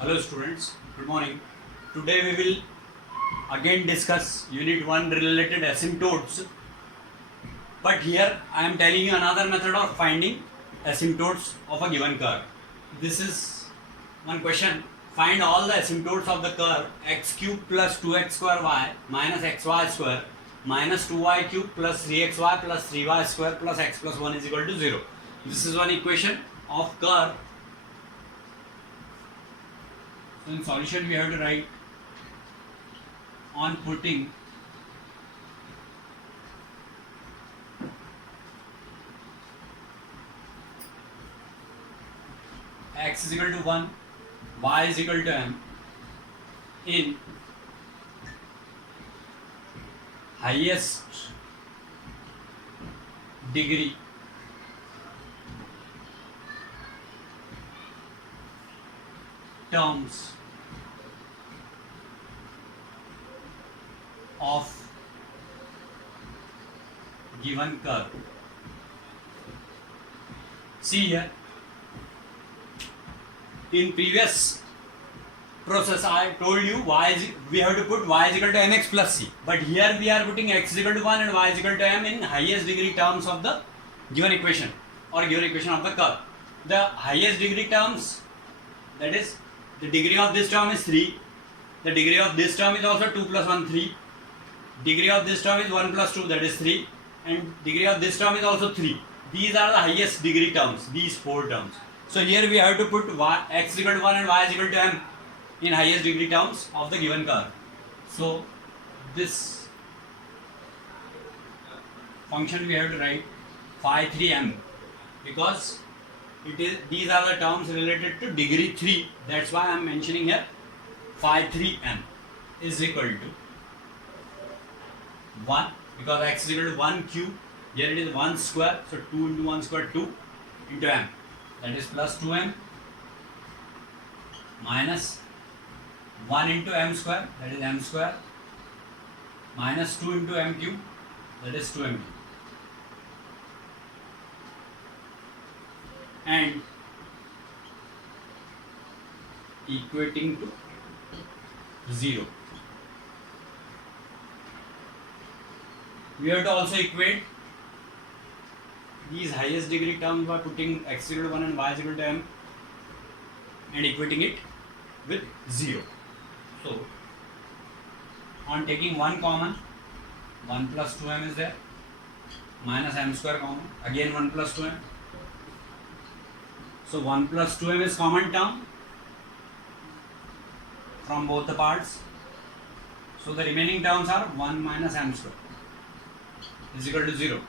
Hello students, good morning. Today we will again discuss unit 1 related asymptotes. But here I am telling you another method of finding asymptotes of a given curve. This is one question. Find all the asymptotes of the curve x cube plus 2x square y minus xy square minus 2y cube plus 3xy plus 3y square plus x plus 1 is equal to 0. This is one equation of curve. So in solution we have to write on putting x is equal to 1, y is equal to m in highest degree terms of given curve. See here, in previous process I told you we have to put y is equal to mx plus c, but here we are putting x is equal to 1 and y is equal to m in highest degree terms of the given equation or given equation of the curve. The highest degree terms, that is the degree of this term is 3, the degree of this term is also 2 plus 1 3, degree of this term is 1 plus 2, that is 3, and degree of this term is also 3. These are the highest degree terms, these 4 terms. So here we have to put x is equal to 1 and y is equal to m in highest degree terms of the given curve. So this function we have to write phi 3m, because these are the terms related to degree 3. That's why I am mentioning here phi 3m is equal to 1, because x is equal to 1 cube, here it is 1 square, so 2 into 1 square 2 into m, that is plus 2m, minus 1 into m square, that is m square, minus 2 into m cube, that is 2m cube, and equating to 0. We have to also equate these highest degree terms by putting x equal to 1 and y is equal to m and equating it with 0. So on taking 1 common, 1 plus 2m is there, minus m square common, again 1 plus 2m. So 1 plus 2m is common term from both the parts. So the remaining terms are 1 minus m square is equal to 0.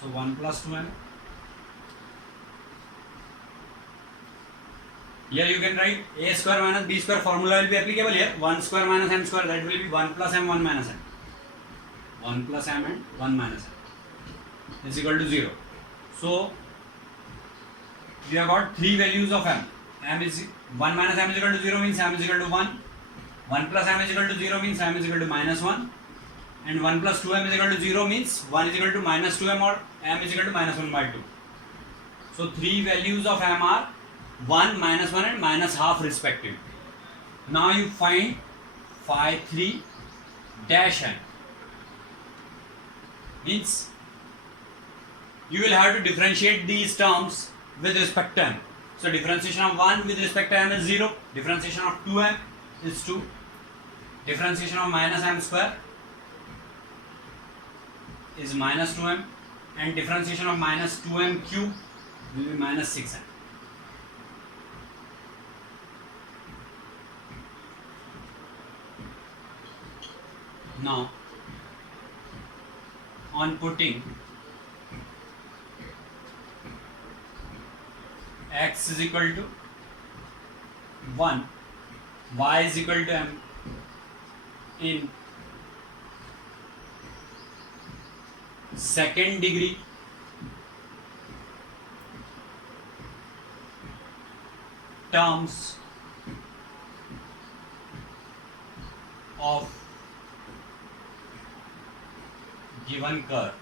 So 1 plus 2m. Here you can write a square minus b square formula will be applicable here. 1 square minus m square, that will be 1 plus m 1 minus m. 1 plus m and 1 minus m is equal to 0. So we have got 3 values of m. M is 1 minus m is equal to 0 means m is equal to 1. 1 plus m is equal to 0 means m is equal to minus 1. And 1 plus 2m is equal to 0 means 1 is equal to minus 2m or m is equal to minus 1 by 2. So 3 values of m are 1, minus 1 and minus half respectively. Now you find phi 3 dash m. Means you will have to differentiate these terms with respect to m. So differentiation of 1 with respect to m is 0. Differentiation of 2m is 2. Differentiation of minus m square is minus 2m, and differentiation of minus 2m cube will be minus 6m. Now on putting x is equal to 1, y is equal to m in second degree terms of given curve.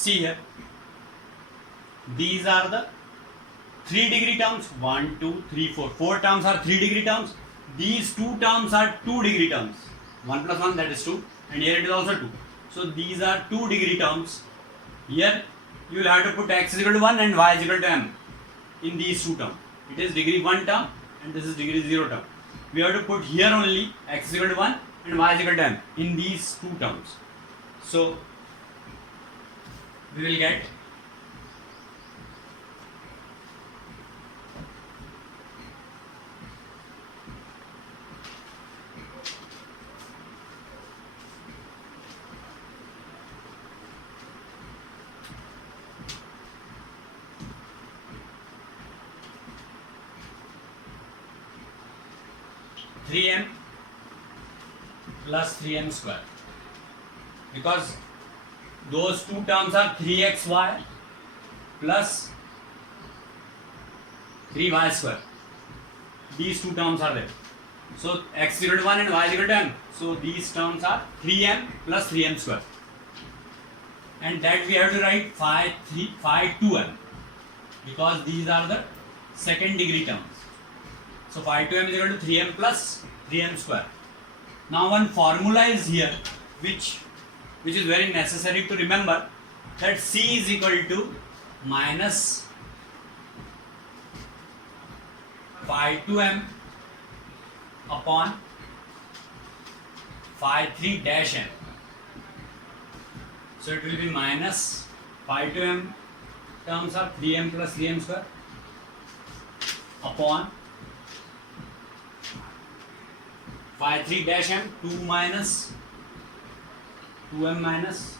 See here, these are the 3 degree terms. 1, 2, 3, 4. 4 terms are 3 degree terms. These 2 terms are 2 degree terms. 1 plus 1, that is 2, and here it is also 2. So these are 2 degree terms. Here you will have to put x is equal to 1 and y is equal to m in these 2 terms. It is degree 1 term and this is degree 0 term. We have to put here only x is equal to 1 and y is equal to m in these 2 terms. So we will get 3m plus 3m square, because those 2 terms are 3xy plus 3y square. These 2 terms are there. So x is equal to 1 and y is equal to m. So these terms are 3m plus 3m square. And that we have to write phi 2m, because these are the second degree terms. So phi 2m is equal to 3m plus 3m square. Now one formula is here which is very necessary to remember, that C is equal to minus phi 2m upon phi 3 dash m. So it will be minus phi 2m terms are 3m plus 3m square upon phi 3 dash m, 2 minus 2m minus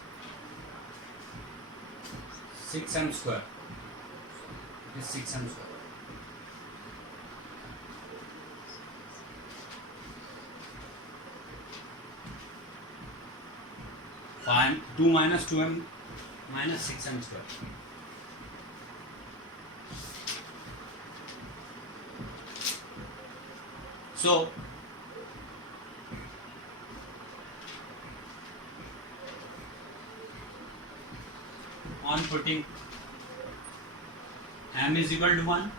6m square. It is 6m square. Phi 2 minus 2m minus 6m square. So on putting m is equal to 1,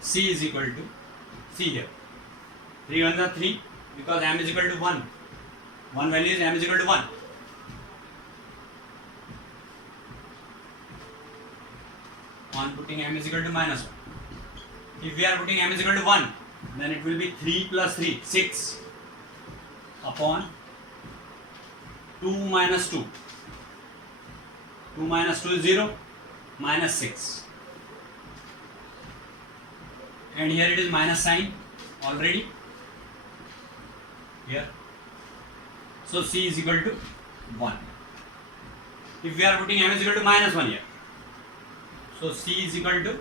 c is equal to, see here, 3 1s are 3, because m is equal to 1. One value is m is equal to 1. On putting m is equal to minus 1. If we are putting m is equal to 1, then it will be 3 plus 3, 6 upon 2 minus 2. 2 minus 2 is 0, minus 6. And here it is minus sign already. Here. So C is equal to 1. If we are putting m is equal to minus 1 here, so C is equal to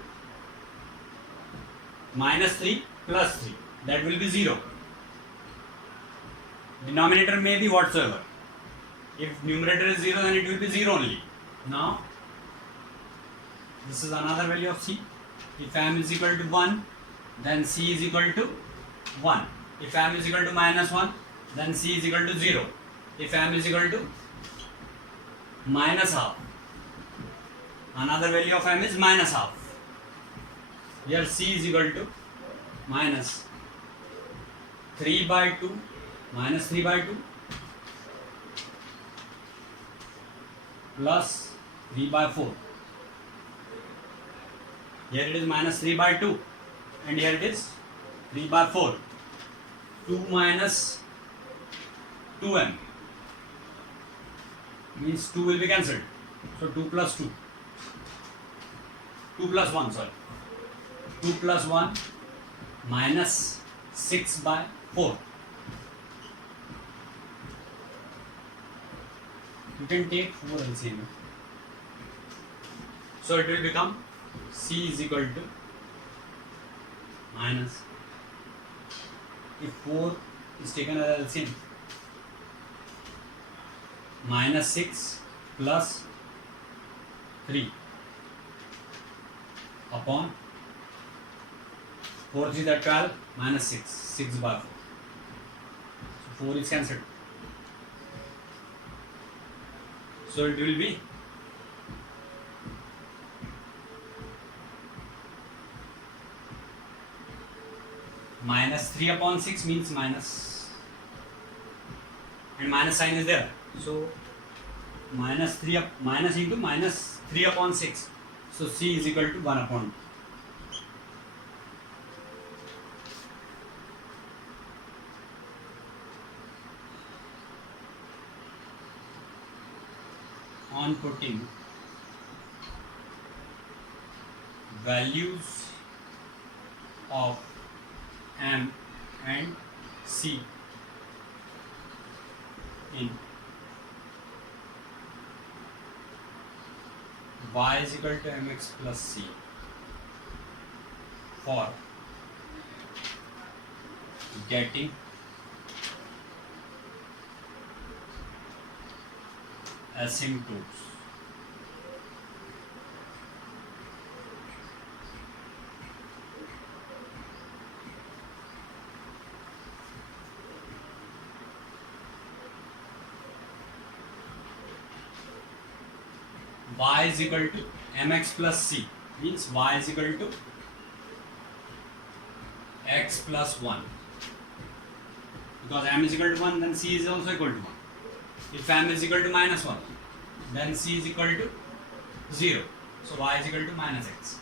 minus 3 plus 3. That will be 0. Denominator may be whatsoever. If numerator is 0, then it will be 0 only. Now, this is another value of C. If m is equal to 1, then C is equal to 1. If m is equal to minus 1, then C is equal to 0. If m is equal to minus half, another value of m is minus half. Here C is equal to minus 3 by 2, minus 3 by 2 plus 3 by 4. Here it is minus 3 by 2 and here it is 3 by 4. 2 minus 2m means 2 will be cancelled. So 2 plus 2. 2 plus 1, sorry. 2 plus 1 minus 6 by 4. You can take 4 LCM. So it will become C is equal to minus, if 4 is taken as LCM, minus 6 plus 3 upon 4 3 is 12 minus 6, 6 by 4. So 4 is cancelled. So it will be minus 3 upon 6 means minus, and minus sign is there. So minus into minus 3 upon 6. So C is equal to 1 upon 2. On putting values of M and C in y is equal to mx plus c for getting asymptotes. Y is equal to mx plus c means y is equal to x plus 1, because m is equal to 1, then c is also equal to 1. If m is equal to minus 1, then c is equal to 0, so y is equal to minus x.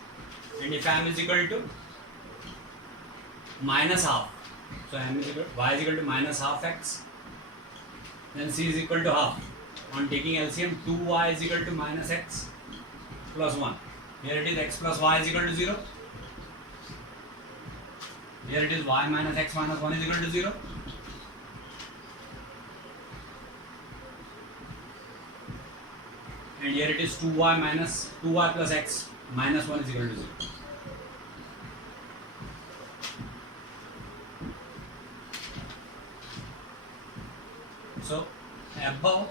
And if m is equal to minus half, so y is equal to minus half x, then c is equal to half. On taking LCM, 2y is equal to minus x plus 1. Here it is x plus y is equal to 0. Here it is y minus x minus 1 is equal to 0. And here it is 2y plus x minus 1 is equal to 0. So above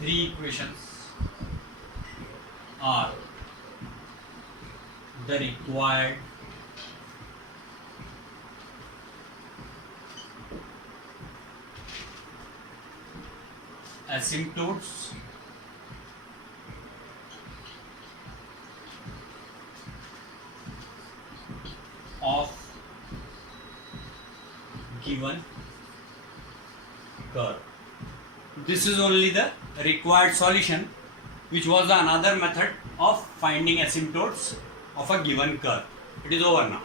three equations are the required asymptotes of given curve. This is only the required solution, which was another method of finding asymptotes of a given curve. It is over now.